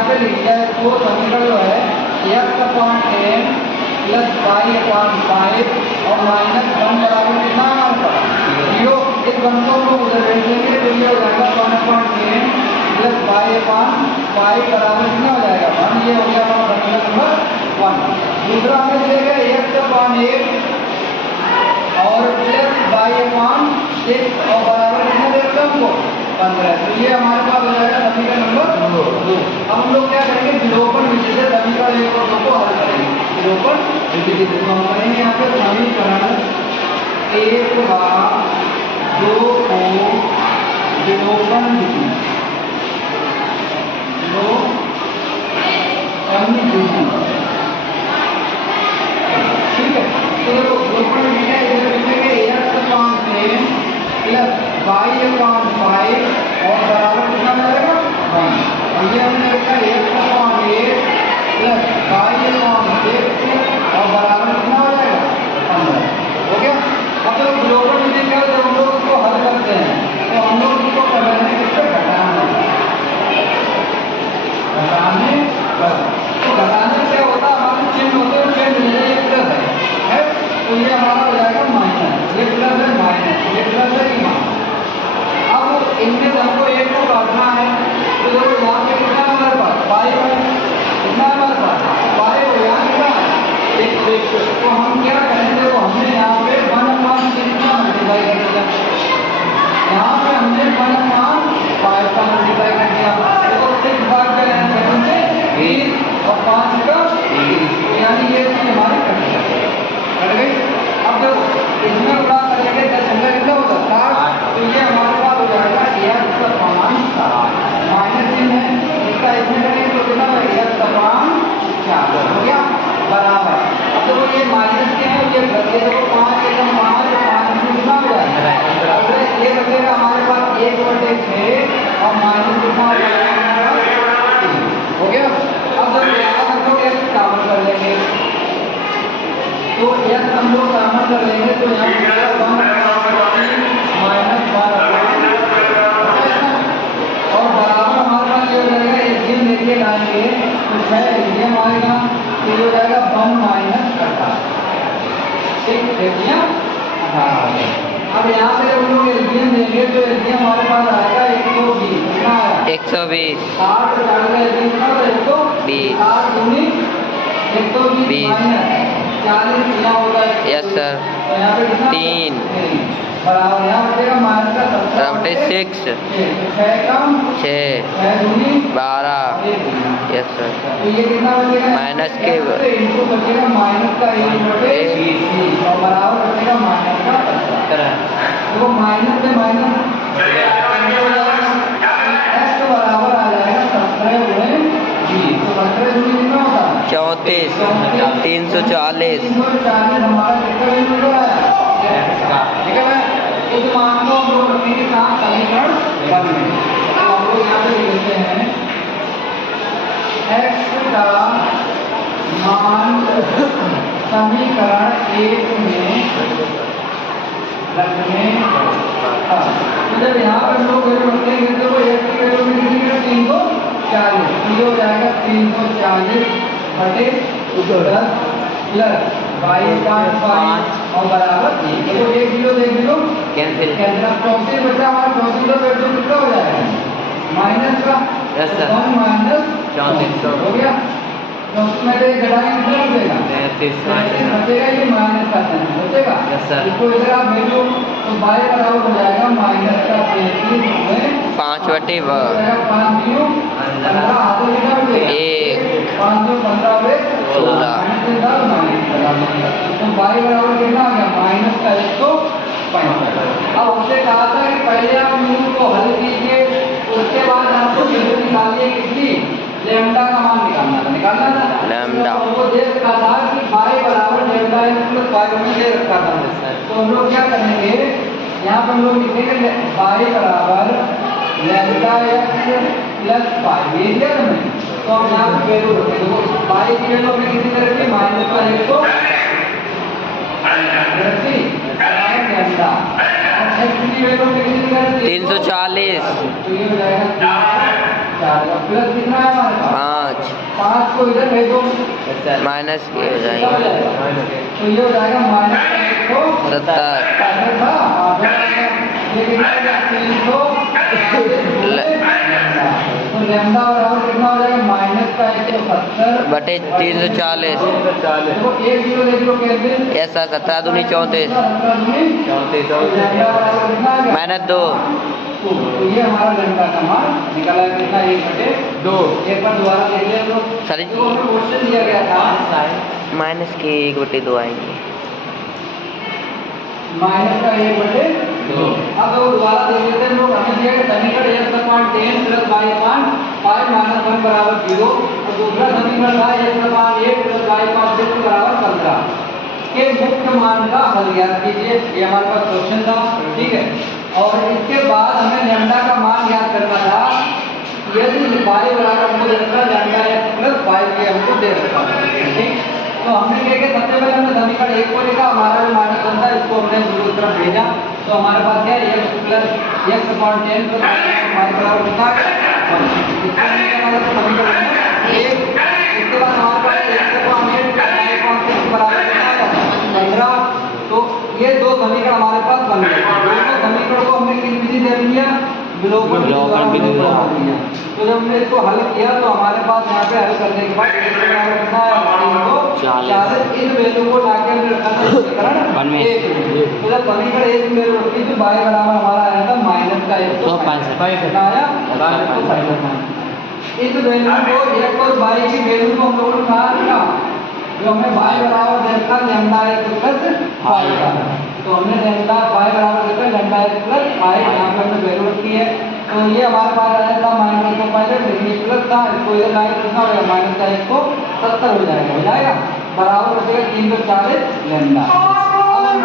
यहाँ पे लिख दिया इसको समीकरण जो है x/10 प्लस y/5 और माइनस 1 बराबर कितना हमारे पास 0। इस वन को हम लोग उधर भेज देंगे तो ये हो जाएगा 1/10 प्लस y/5 बराबर कितना हो जाएगा 1। ये हो गया हमारा समीकरण नंबर 1। दूसरा हमें दिया गया x/8 और प्लस y/6 और बराबर कितना देगा हमको 15। तो ये हमारे पास हो जाएगा समीकरण नंबर 2। अब हम लोग क्या करेंगे विलोपन विधि से समीकरण 1 और 2 को हल करेंगे। विलोपन विधि से हम करेंगे यहाँ पे समीकरण 1 भाग 2 को विलोपन विधि ठीक है। तो विलोपन विधि है इधर लिखेंगे x/10 प्लस y/5 और बराबर कितना मिलेगा 1। और ये हमने लिखा x/8 प्लस y/6 और बराबर कितना हो जाएगा 15। हो गया। अब तो विलोपन विधि का जब हम लोग इसको हल करते हैं तो हम लोग इसको कर रहे हैं किससे घटाने तो घटाने क्या होता है हमारे चिन्ह होते हैं चेंज हो जाए प्लस है तो ये हमारा हो जाएगा माइनस। ये प्लस है माइनस ये प्लस है कि अब इनमें से हमको एक को काटना है तो देखो यहाँ पे कितना हमारे पास 5 है कितना हमारे पास 5 हो यहाँ कितना 1। तो हम क्या करेंगे देखो हमने यहाँ पे 1/6 कितना मल्टीप्लाई कर दिया यहाँ पे हमने 1/5 का मल्टीप्लाई कर दिया। देखो 6 भाग का यहाँ से 20 और 5 का 20 यानी ये चीज हमारी कट गई। अब देखो इसमें गुणा करेंगे 10 अंदर कितना होगा 60। तो ये हमारे पास हो जाएगा x/60 माइनस चिन्ह है इसका इसमें करेंगे तो कितना होगा x/4 हो गया बराबर। अब देखो ये माइनस के है ये प्लस ये देखो 5 एकदम 5 कितना हो जाएगा ये बचेगा हमारे पास 1/6 और माइनस कितना हो जाएगा हो गया। अब जब यहाँ हम लोग x कॉमन कर लेंगे तो x हम लोग कॉमन कर लेंगे तो यहाँ माइनस 1 और बराबर हमारे पास ये हो जाएगा एलसीएम लेके लाएंगे तो 6 एलसीएम आएगा तो ये हो जाएगा 1 माइनस 18 ठीक है। अब यहाँ पे हम लोग एलसीएम देंगे तो एलसीएम हमारे पास आएगा 120 कितना आएगा 120 60 का एलसीएम कितना होगा 120 60 दूनी 120 माइनस 40 कितना होगा यस सर तो यहाँ पे कितना 3 बराबर यहाँ बचेगा माइनस का 76 6 कम 6 12 यस सर तो ये कितना बचेगा माइनस के इनको बचेगा माइनस का 1/20 और बराबर बचेगा माइनस का 17। देखो माइनस में माइनस x बराबर आ जाएगा 17/20 तो 17 दूनी कितना होता है 34 340 हमारा कितना मिल रहा है ठीक है। इस मान को हम लोग रखने के साथ समीकरण 1 में तो हम लोग यहाँ पे लिखते हैं x का मान समीकरण 1 में रखने का तो जब यहाँ पर लोग वैल्यू रखेंगे तो वो x की वैल्यू में कितनी 340 तो ये हो जाएगा 340 बटे 10 प्लस y/5 और बराबर देखो 1 0 देख लो कैंसिल 34 बचा हमारा 34 वैल्यू कितना हो जाएगा माइनस का 1 माइनस 34 हो गया तो उसमें से घटाएंगे कितना बचेगा 33 बचेगा ये माइनस का चिन्ह बचेगा इसको इधर आप भेजो तो y बराबर हो जाएगा माइनस का 33 में 5/15 5 0 15 हाथों कितना बचेगा 1 5 2 15 में 16 तो y बराबर कितना आ गया माइनस का 165। अब उससे कहा था कि पहले आप मूल को हल कीजिए उसके बाद आपको वैल्यू निकालिए किसकी लैम्डा का मान निकालना था लैम्डा वो दे रखा था कि y बराबर लैम्डा प्लस y में दे रखा था तो हम लोग क्या करेंगे यहाँ पर हम लोग लिखेंगे y बराबर लैम्डा x प्लस 5 ये दिया हमने तो हम यहाँ पे वैल्यू रखेंगे तो y की वैल्यू हमने कितनी कर रखी माइनस का 1 को रखी लैम्डा और x की वैल्यू हमने कितनी कर रखी 340 तो ये हो जाएगा 4 प्लस कितना है हमारे पास 5 को इधर भेजो माइनस के हो जाएंगे तो ये हो जाएगा -170 तो लैम्डा बराबर कितना हो जाएगा -170 बटे 340 देखो 1 0 ले लो कैंसिल ऐसा 17 दूनी 34 -2 तो ये हमारा लैम्डा का मान निकला है कितना 1/2 एक बार दोबारा देख लिया तो सर जो हमें क्वेश्चन दिया गया था माइनस के 1/2 आएंगे माइनस का 1/2 अब वो दोबारा देख लेते हैं लोग हमें दिया गया समीकरण x/10 + y/5 - 1 बराबर 0 और दूसरा समीकरण था x/8 + y/5 बराबर 15 के मुक्त मान का हल ज्ञात कीजिए। ये हमारे पास क्वेश्चन था, ठीक है। और इसके बाद हमें लैम्डा का मान ज्ञात करना था। यदि y बराबर हमको दे रखा लैम्डा x + 5 के हमको दे रखा, ठीक। तो हमने क्या किया, सबसे पहले हमने समीकरण 1 को लिखा, हमारा जो माइनस बनता है इसको हमने दूसरी तरफ भेजा। तो हमारे पास क्या है x + x/10 + y बराबर लिखा है समीकरण 1। इसके बाद हमारे पास x/8 + y/6 बराबर कितना है 15। तो ये दो समीकरण हमारे पास बन गए। दोनों समीकरण को हमने किस विधि से लिया, विलोपन विधि द्वारा लिया। तो जब हमने इसको हल किया तो हमारे पास यहाँ पे हल करने के बाद x बराबर कितना है 40। इस वैल्यू को लाके हमने रखा था समीकरण 1 में। तो जब समीकरण 1 में रखी तो y बराबर हमारा आया था -165 कितना आया 165। इस वैल्यू को x और y की वैल्यू को हम लोगों ने कहा रखा, जो हमने y बराबर देखा लैम्डा x + 5 का। तो हमने लैम्डा y बराबर देखा लैम्डा x + 5 यहाँ पे हमने वैल्यू रखी है। तो ये हमारे पास आया था -165 लेकिन प्लस था, इसको इधर लाए तो कितना हो जाएगा -170 हो जाएगा बराबर हो जाएगा 340 लैम्डा। अब हम